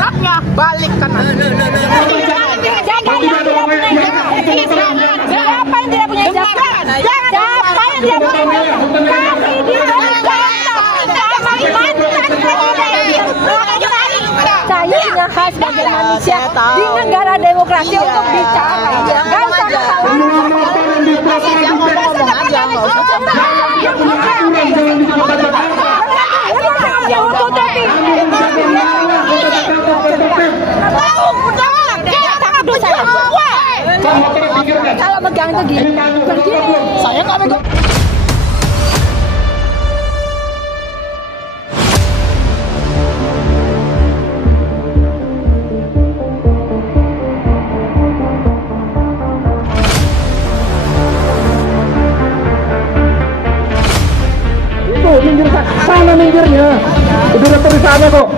suratnya balik kan. Siapa yang tidak punya ijazah? Siapa yang tidak punya saya punya hak sebagai manusia di negara demokrasi untuk bicara. Gak usah kalau megang itu gini, saya nggak megang. Minggirkan, sana minggirnya. Udah ada tulisannya kok.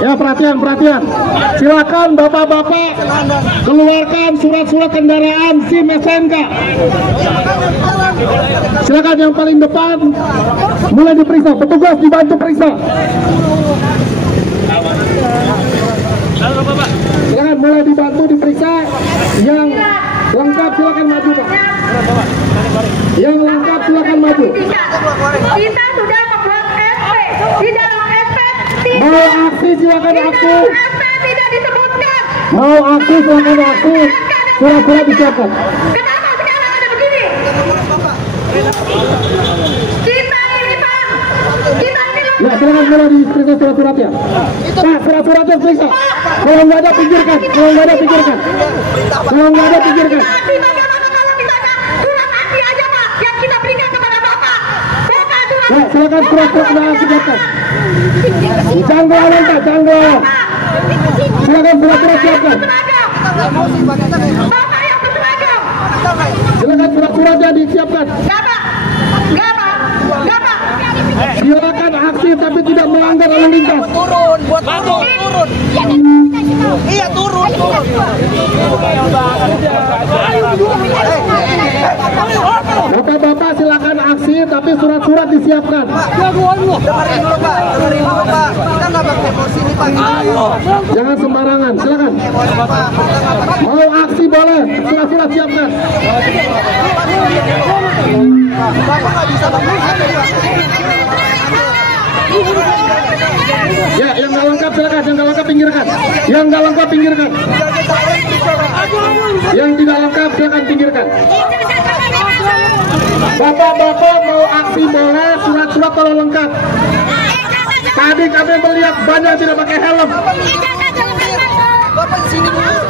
Ya perhatian. Silakan bapak-bapak keluarkan surat-surat kendaraan SIM SNK. Silakan yang paling depan mulai diperiksa. Petugas dibantu periksa. Silakan mulai dibantu diperiksa. Yang lengkap silakan maju, Pak. Yang lengkap silakan maju. Kita sudah membuat SP. Di dalam SP mau aksi silakan aksi. tidak disebutkan. Mau aksi silakan aksi. Surat-surat disiapkan. Kenapa sekarang ada begini? Kita ini Pak. Kita ini Ya silakan mulai diperiksa surat-suratnya. Pak, surat-suratnya periksa. Kalau nggak ada pinggirkan. Kalau nggak ada pinggirkan. bagaimana kalau misalnya surat aksi aja Pak yang kita berikan kepada Bapak. Bukan surat. Ya silakan surat-surat kendaraan siapkan. Jangan ngelawan Pak, jangan ngelawan. Silakan surat-surat siapkan. Bapak yang berseragam. Silakan surat-suratnya disiapkan. Enggak Pak. Silakan aksi tapi tidak melanggar lalu lintas. Turun. Iya turun. Bapak-bapak silakan aksi tapi surat-surat disiapkan. Dengerin dulu Pak. Kita nggak pakai emosi nih Pak. Jangan sembarangan, silakan. Mau aksi boleh, surat-surat siapkan. Bapak nggak bisa Pak. Ya, yang nggak lengkap silakan, yang nggak lengkap pinggirkan. Yang nggak lengkap pinggirkan. Yang tidak lengkap silakan pinggirkan. Bapak-bapak mau aksi boleh, surat-surat kalau lengkap. Tadi kami melihat banyak tidak pakai helm. Bapak di sini dulu.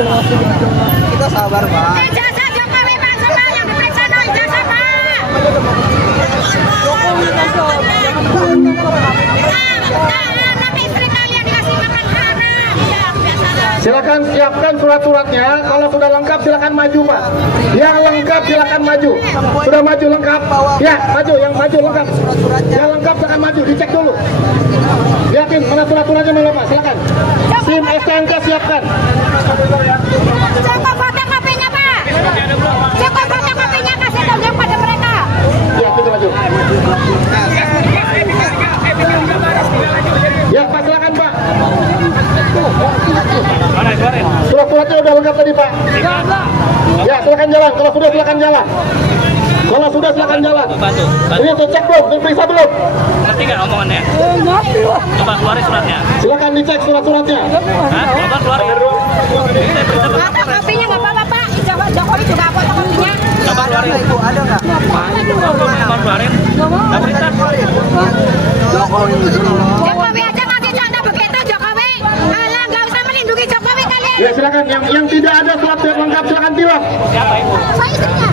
Kita sabar Pak. Ijazah Jokowi Pak, semua yang diperiksa no ijazah Pak. Nanti istri kalian dikasih makan haram. Iya, biasa. Silakan siapkan surat-suratnya. Kalau sudah lengkap silakan maju Pak. Yang lengkap silakan maju. Sudah maju lengkap? Ya maju. Yang maju lengkap. Yang lengkap silakan maju. Dicek dulu. Lihatin mana surat-suratnya mana Pak. Silakan. SIM SNK siapkan. Coba fotokopinya Pak. Coba fotokopinya kasih tahu pada mereka. Ya kita maju. Ya Pak silakan Pak. Surat-suratnya udah lengkap tadi Pak. Ya silakan jalan. Kalau sudah silakan jalan. Kalau sudah silakan jalan. Ini dicek belum? Diperiksa belum? Ngerti nggak omongannya? Ngerti. Coba keluarin suratnya. Silakan dicek surat-suratnya. Hah? Coba keluarin. Fotokopinya nggak apa-apa Pak. Ijazah Jokowi juga fotokopinya. Coba keluarin. Ibu ada nggak? Coba keluarin. Nggak perintah. Jokowi Jokowi aja masih contoh begitu Jokowi. Alah nggak usah melindungi Jokowi kalian. Ya silakan. Yang tidak ada surat yang lengkap silakan tilang. Siapa ibu? Saya istrinya.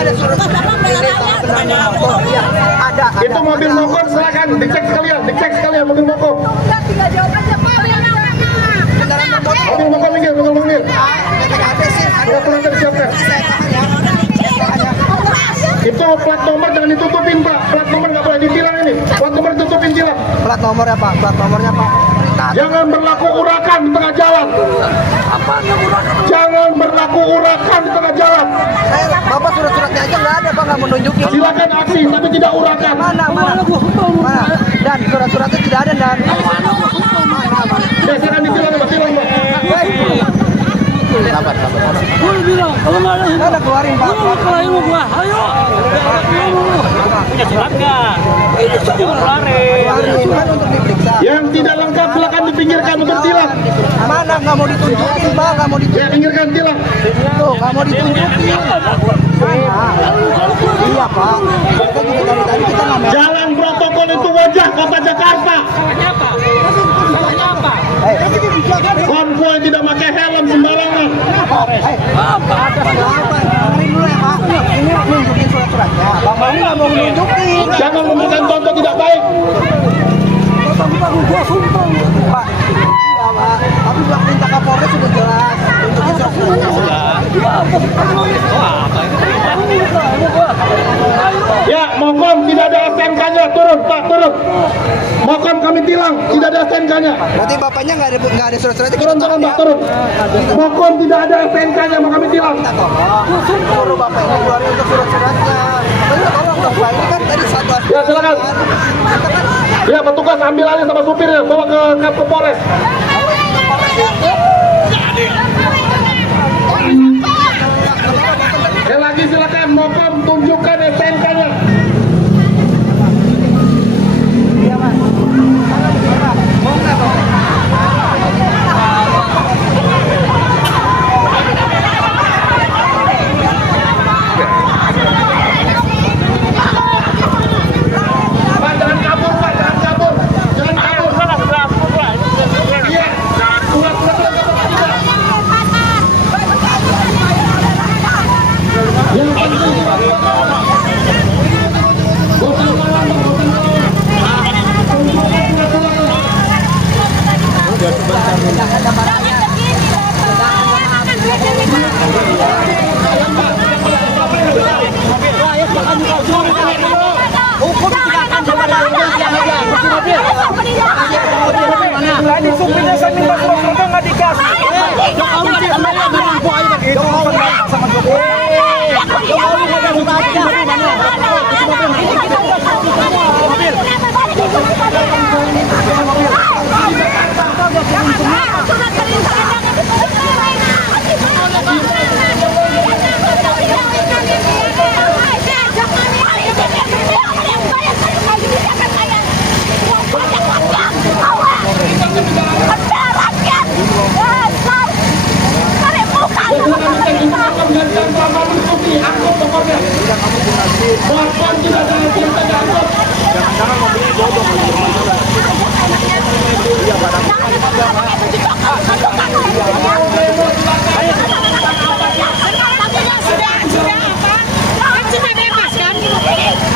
ada surat ada. Itu mobil mogok silakan dicek sekalian mobil mogok. Tinggal jawab aja Pak. Mobil mogok Plat nomornya Pak, plat nomornya Pak. Jangan berlaku urakan di tengah jalan. Jangan berlaku urakan di tengah jalan. Bapak surat-suratnya aja nggak ada Pak, nggak menunjukin. Silakan aksi tapi tidak urakan. Mana? Dan surat-suratnya tidak ada dan. Ya, silakan ditilang Pak, tilang Pak. Sabar. Gue bilang kalau nggak ada Ada keluarin Pak. kalau ilmu gua, ayo. Punya surat nggak? Keluarin kan untuk diperiksa. Yang tidak lengkap silakan dipinggirkan untuk tilang. Mana nggak mau ditunjukin Pak, nggak mau Ya, ditunjukin. pinggirkan tilang. Tuh, nggak mau ditunjukin. Iya Pak. Kita juga dari tadi kita nggak mau. Jalan protokol itu wajah Kota Jakarta. Konvoy tidak pakai helm sembarangan. Dengerin dulu ya Pak. Ini nunjukin surat-suratnya. Bang Mami nggak mau nunjukin. Jangan memberikan contoh tidak baik. Pak. Iya Pak. Tapi Pak perintah Kapolres sudah jelas. Tunjukin surat-suratnya. Ya, Mokom tidak ada STNK-nya, turun Pak, turun. Mokom kami tilang, tidak ada STNK-nya. Berarti bapaknya nggak ada surat-suratnya. Turun Pak, turun. Mokom tidak ada STNK-nya, mau kami tilang. Kita tolong. Suruh bapak ini keluarin untuk surat-suratnya. Kita tolong dong Pak. Ini kan tadi satu aspek. Ya, silakan. Ya, petugas ambil alih sama supirnya, bawa ke Polres. Ya lagi silakan Mokom tunjukkan STNK-nya. Iya Mas. Mau nggak Pak? Pak, jangan kabur Pak, jangan kabur. Jangan kabur. Iya, surat-surat yang penting Ini supirnya saya minta surat-suratnya nggak dikasih.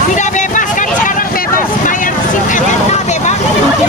Sudah bebas kan, sekarang bebas bayar SIM bebas.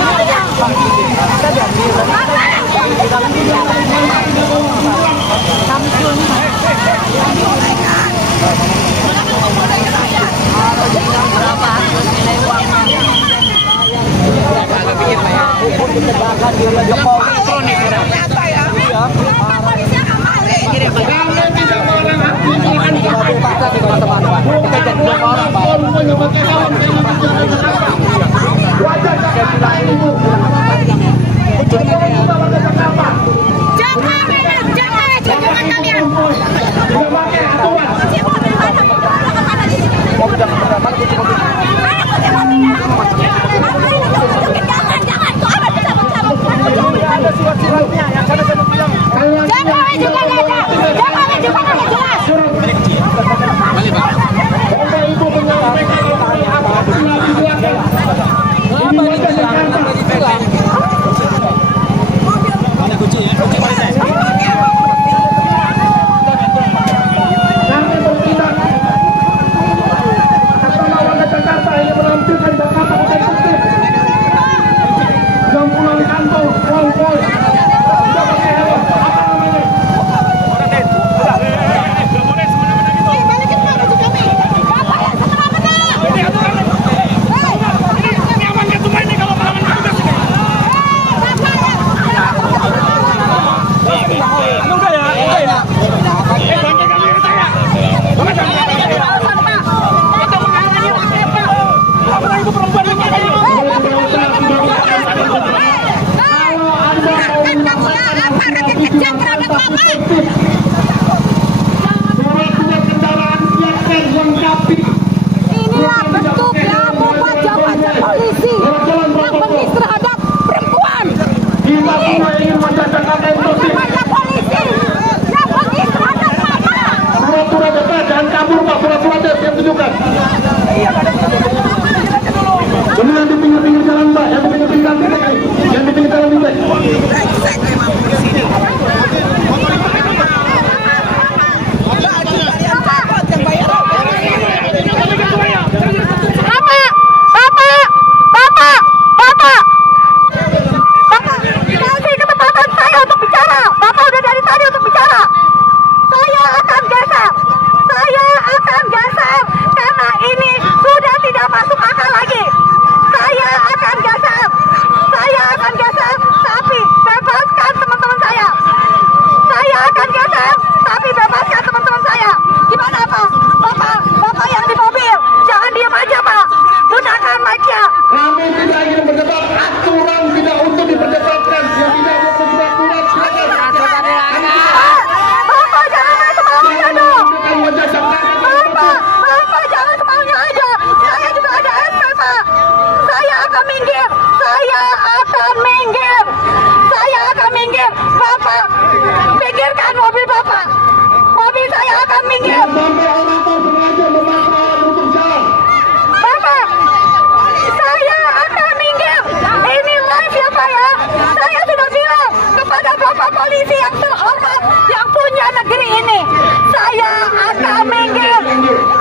Bapak polisi yang terhormat yang punya negeri ini. Saya akan minggir.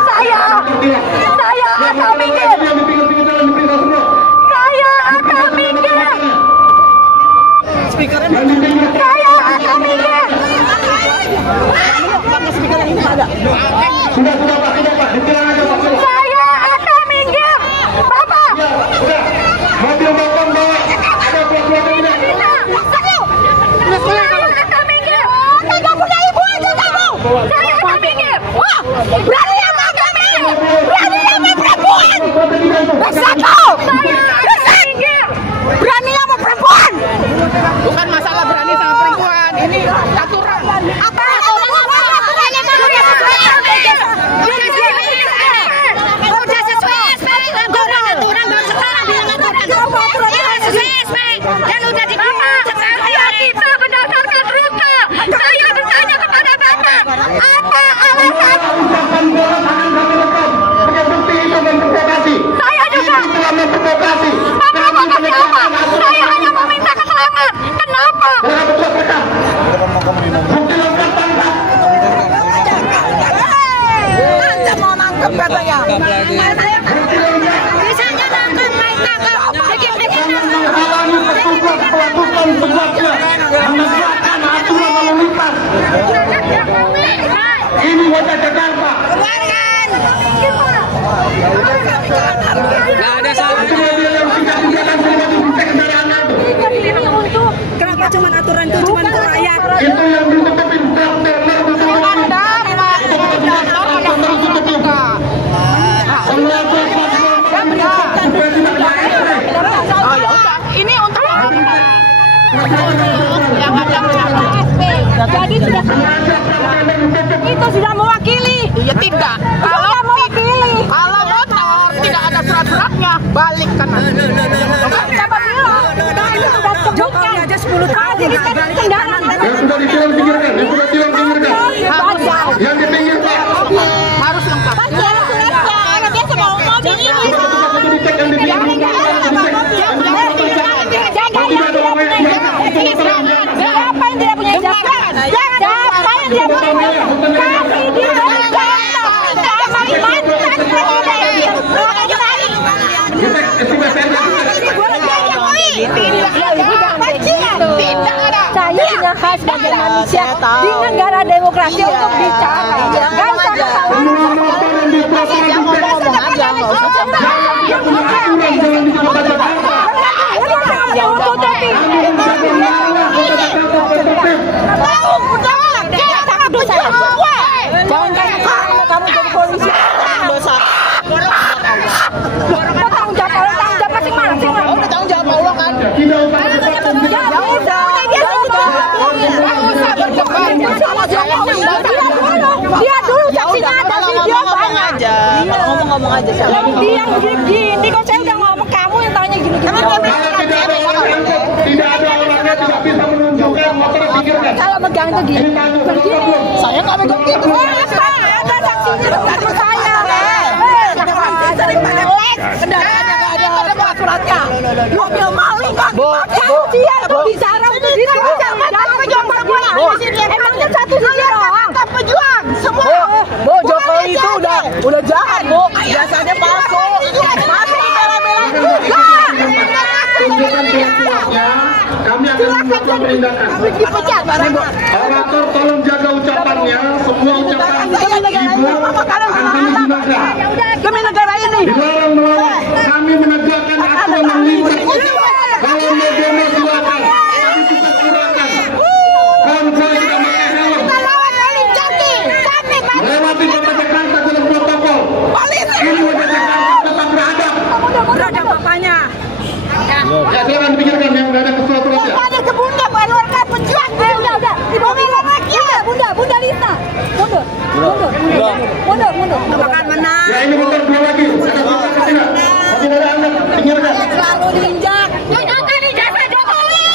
Saya akan minggir. Saya akan minggir. Saya akan minggir. Saya akan minggir. Bapak. Mobil Bapak bawa ada pelaku ini. Saya akan minggir. Tidak punya ibu aja kamu. Saya akan minggir. Wah, berani sama kami. Berani sama perempuan. Bersatu. Saya akan minggir. Berani sama perempuan. Bukan masalah berani sama perempuan, ini aturan. Apa? Udah sesuai SP, aturan baru sekarang bilang aturan. Dan udah dibilang sekarang kita berdasarkan rute. Saya bertanya kepada Bapak, apa alasan? Saya juga. Memprovokasi apa? Saya hanya meminta keterangan. Kenapa? Anda mau nangkep katanya. Bisanya nangkep, main nangkep. Menghalangi petugas melakukan tugasnya, menegakkan aturan lalu lintas. Ini wajah Jakarta. Nggak ada salah. Itu mobil yang tidak digunakan selama dicek kendaraan itu. Kenapa cuma aturan itu cuma untuk rakyat? Itu yang ditutupin benar betul. Ini untuk yang ada jadi sudah itu sudah mewakili. Iya tidak. Kalau mewakili, Kalau motor tidak ada surat-suratnya, balik kanan. siapa bilang? Itu sudah sebutkan aja 10 tahun jadi kendaraan. Yang sudah ditilang pinggirkan, yang sudah tilang pinggirkan. Yang di pinggir Pak. Harus lengkap. Karena biasa mau mobil ini. Satu-satu dicek yang di pinggir. Siapa yang tidak punya ijazah? Siapa yang tidak punya ijazah? Kasih dia saya punya hak sebagai manusia di negara demokrasi untuk bicara. Gak usah kamu jadi polisi. Dosa. Tanggung jawab masing-masing. Udah tanggung jawab Allah kan. Dia dulu saksinya ada video banyak. Kalau ngomong aja. Dia yang gini kok saya udah ngomong kamu yang tanya gini-gini. Tidak ada orangnya tidak bisa menunjukkan motor pinggirkan. Kalau megang itu gini. Begini. Saya nggak megang gitu. Ada saksinya sama saya. Daripada kendaraan yang ada surat-suratnya. Mobil maling kan. Dia tuh bicara untuk diri. Emangnya satu sisi doang. Pejuang semua. Bu, Jokowi itu udah jahat, Bu. Biasanya palsu. Masih bela-belain juga. Tunjukkan surat-suratnya, kami akan melakukan penindakan. Operator tolong jaga ucapannya, semua ucapan ibu akan kami gunakan. Demi negara ini. Dilarang melawan, kami menegakkan aturan lalu lintas. Kalau mau demo silakan, kami juga silakan. Konvoy tidak pakai helm. Melewati kota Jakarta dalam protokol. Ini wajah Jakarta tetap beradab. Beradab apanya? Ya silakan dipikirkan yang nggak ada surat-suratnya. Ada ke Bunda mengeluarkan pejuang. Udah. Bunda Lisa. Mundur. Akan menang. Ya ini motor dua lagi. Ada surat tidak? Masih ada Anda, pinggirkan. Selalu diinjak. Tunjukkan ijazah Jokowi.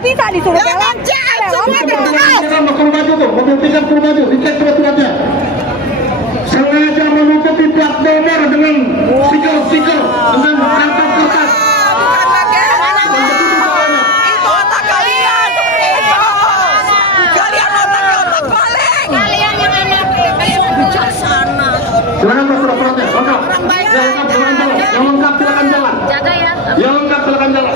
nggak bisa disuruh belok. Suruh maju tuh, mobil pick-up suruh maju, dicek surat-suratnya. Sengaja menutupi plat nomor dengan stiker-stiker, dengan kertas-kertas. Itu otak kalian seperti itu. Kalian otaknya otak balik. Kalian yang enak, bijaksana. Silakan surat-suratnya, lengkap. Yang lengkap silakan jalan. Jaga ya. Yang lengkap silakan jalan.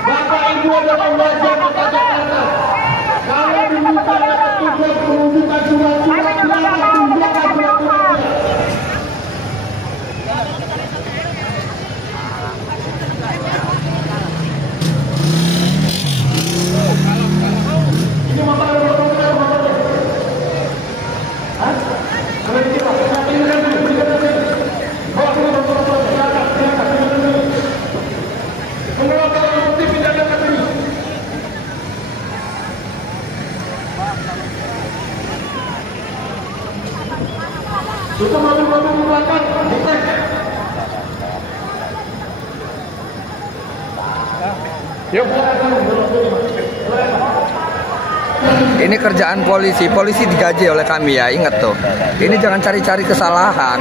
Bapak Ibu adalah wajah kota Jakarta. Kalau diminta oleh petugas menunjukkan surat-surat, silakan tunjukkan surat-suratnya. Ini Bapak ada berapa orang? Hah? Ada di sini, Pak. Siapa ini kan? Bawa semua surat-suratnya. Silakan, silakan. Semua barang bukti pidana kami. Itu mobil-mobil di belakang, dicek. Yuk. Ini kerjaan polisi, polisi digaji oleh kami ya, ingat tuh. Ini jangan cari-cari kesalahan.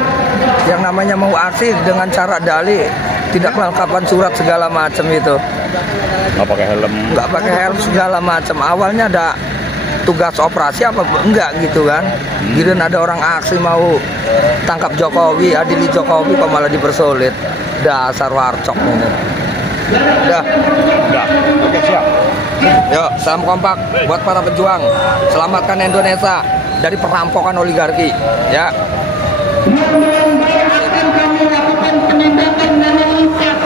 Yang namanya mau aksi dengan cara dalih, tidak kelengkapan surat segala macam itu. Nggak pakai helm. Nggak pakai helm segala macam. Awalnya ada tugas operasi apa enggak gitu kan. Giliran ada orang aksi mau tangkap Jokowi, adili Jokowi kok malah dipersulit. Dasar warcok ini. Udah. Oke, siap. Yuk, salam kompak buat para pejuang. Selamatkan Indonesia dari perampokan oligarki. Ya. Akan kami lakukan penindakan yang lengkap.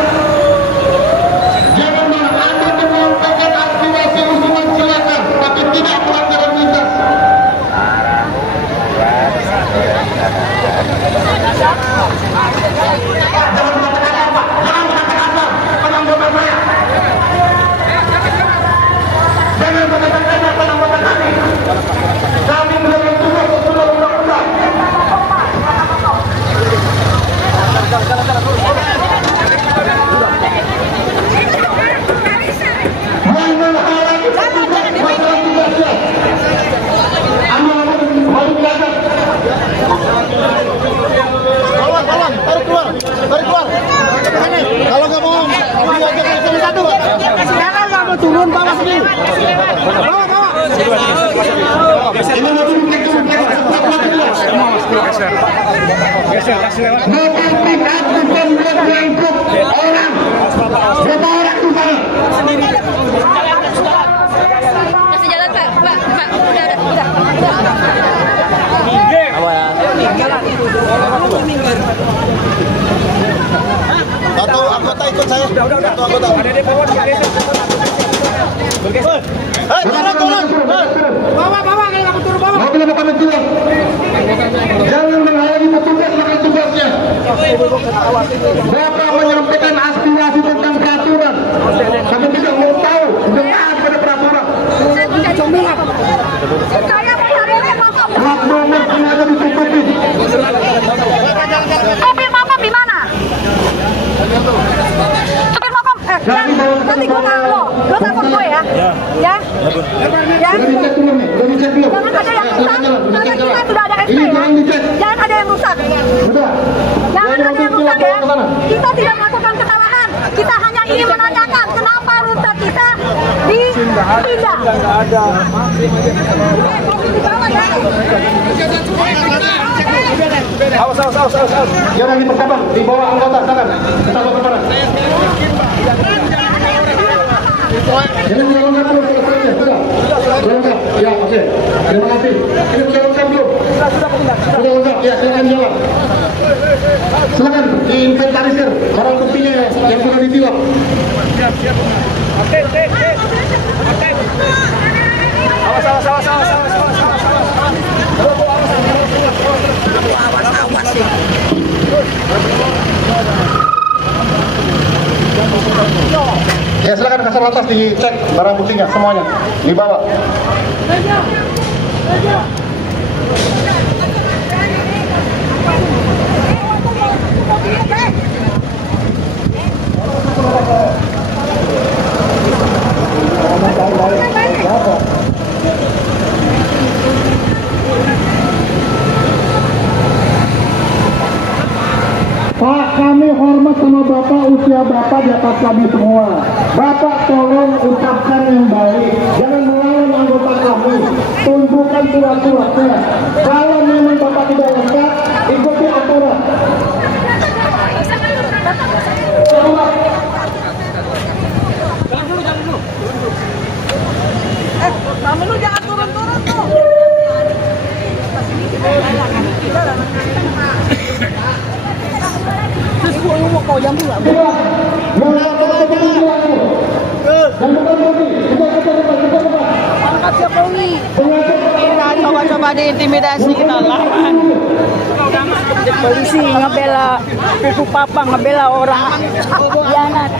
Janganlah Anda menyampaikan aspirasi usulan silakan, tapi tidak pelanggaran lintas. Jangan mengatakan apa nama kami. Kami belum tugas usulan undang-undang. Tarik keluar. Kalau nggak mau, diajak ke sini satu. Sekarang nggak mau turun, bawa sini. Bawa. Ini nanti geser. Mobil pick-up bukan mengangkut orang. Berapa orang di sana? Kasih jalan Pak, udah. Satu anggota ikut saya. Satu anggota. Ada di bawah bergeser. Turun. Bawa kalau kamu turun bawa. Mobil apa kami turun? Jangan menghalangi petugas melakukan tugasnya. Bapak menyampaikan aspirasi tentang peraturan. Kami tidak mau tahu taat pada peraturan. Saya mencari Bapak. Plat nomor sengaja ditutupi. Sopir Bapak di mana? Sopir Bapak, nanti gue nggak lo telepon gue ya. Ya. Udah dicek belum nih? Udah dicek belum? Jangan ada yang rusak, karena kita sudah ada SP Ini ya. jangan dicek. Jangan ada yang rusak. Udah. Jangan ada yang rusak ya. Kita tidak melakukan kesalahan. Kita hanya ingin menanyakan kenapa rute kita dipindah. Awas. Jangan diperkapan, dibawa anggota, tangan. Kita bawa kemana? Jangan dilengkap dulu selesainya, sudah. Lengkap, ya oke. Terima kasih. Ini sudah lengkap belum? Sudah lengkap, ya silakan jalan. Silakan diinventarisir barang buktinya yang sudah ditilang. Siap. Oke. Awas. Ya, Ya silakan kasar lantas dicek barang buktinya semuanya dibawa. Pak, kami hormat sama Bapak, usia Bapak di atas kami semua. Bapak tolong ucapkan yang baik, jangan melawan anggota kami. Tunjukkan surat-suratnya. Kalau memang Bapak tidak lengkap, ikuti aturan. Kamu lu jangan turun-turun tuh. Terus gua mau kau jam pula. Angkat Jokowi. Kita coba-coba diintimidasi, kita lawan. Polisi ngebela kuku papa, ngebela orang khianat.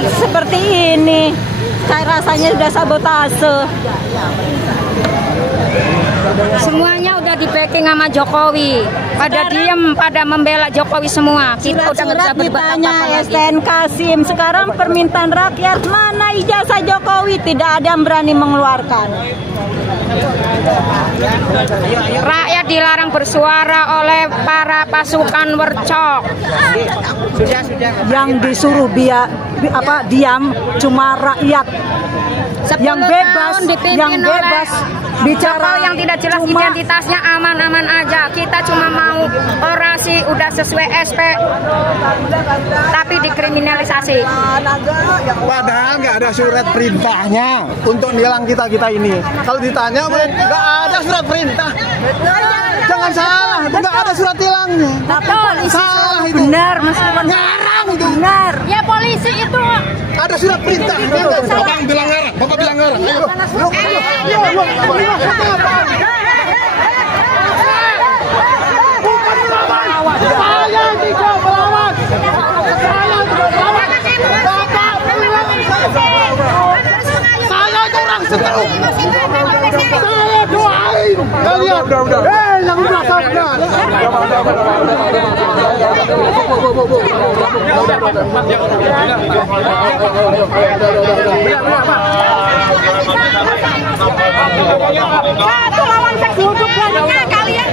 Seperti ini, saya rasanya sudah sabotase. Semuanya udah di backing sama Jokowi. Pada diem, pada membela Jokowi semua. Kita udah nggak bisa berbuat ditanya apa-apa lagi. STNK SIM. Sekarang permintaan rakyat, mana ijazah Jokowi? Tidak ada yang berani mengeluarkan. Rakyat dilarang bersuara oleh para pasukan wercok. Yang disuruh diam cuma rakyat. Yang bebas, bicara Jokowi yang tidak jelas identitasnya aman-aman aja. Kita cuma mau orasi udah sesuai SP, tapi dikriminalisasi. Padahal nggak ada surat perintahnya untuk nilang kita ini. Kalau ditanya, nggak ada surat perintah. Jangan salah, nggak ada surat tilangnya. Salah itu. benar, Ngarang itu. benar. Ya polisi itu Ada surat perintah. Bapak bilang ngarang. Bapak bilang ngarang. Ayo. Saya tidak melawan. Saya tidak melawan. Bapak bilang saya itu orang seteruk. Saya doain kalian. Yang merasakan. satu lawan satu. Duduk beraninya kalian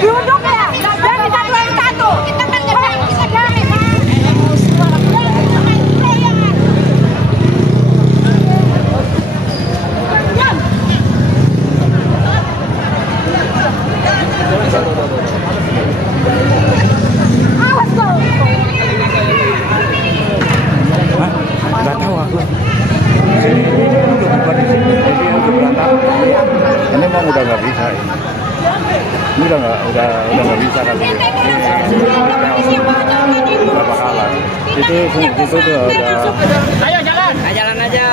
duduk ya. Dari satu lawan satu. Kita kan nggak bisa damai. Nggak tahu aku. Sini udah bukan di sini, jadi udah berantakan. Ini memang udah nggak bisa. Ini udah nggak bisa kali ini. Udah bakalan. Itu tuh udah. Ayo jalan. Jalan aja.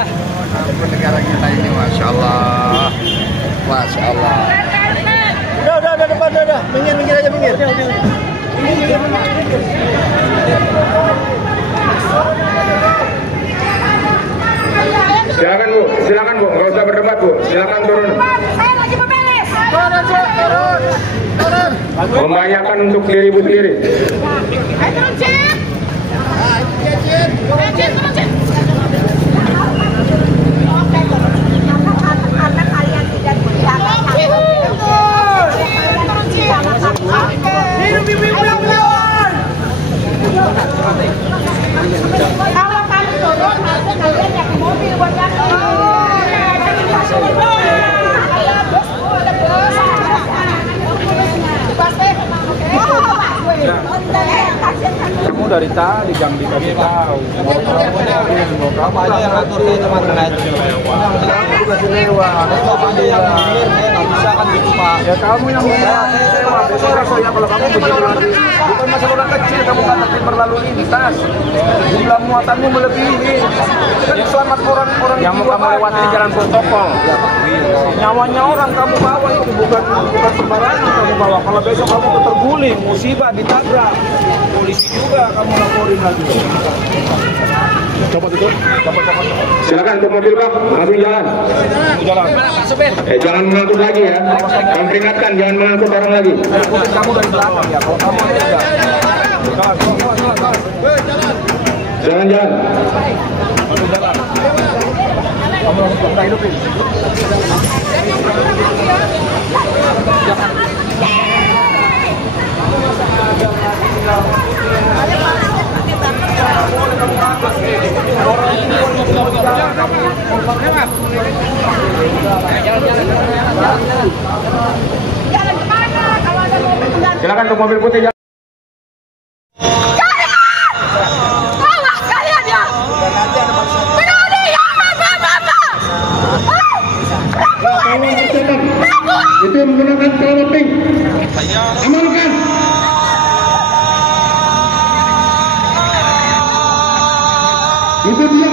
Negara kita ini, masya Allah, masya Allah. Udah depan, udah. Minggir aja, minggir. Silakan Bu, nggak usah berdebat Bu, silakan turun. Saya lagi pembeles. Turun. Membahayakan untuk diri Bu sendiri. Ayo turun, Cip. Ayo, Cip, turun, Cip. Karena kalian tidak dijaga. Kalau kami turun, harusnya kalian yang di mobil buat jatuh. Kamu dari tadi jam dikasih tahu. Kamu aja yang ngatur kemana itu. Kamu kasih lewat. Ada yang nggak bisa kan gitu Pak. Ya kamu yang sewa. Besok rasanya kalau kamu begitu lagi. Bukan masalah orang kecil, kamu nggak tertib berlalu lintas. Jumlah muatanmu melebihi. Kan selamat orang-orang yang mau kamu lewati jalan protokol. Nyawanya orang kamu bawa itu bukan sembarangan kamu bawa. Kalau besok kamu terguling, musibah, ditabrak, polisi juga kamu laporin lagi. Copot itu, copot. Silakan untuk mobil Bang, langsung jalan. Jangan mengangkut lagi ya. Kami peringatkan jangan mengangkut orang lagi. Kamu dari belakang ya, kalau kamu tidak. Jalan. Kamu langsung tak hidupin. Silakan untuk mobil putih. Itu yang menggunakan celana pink. Amankan. Itu dia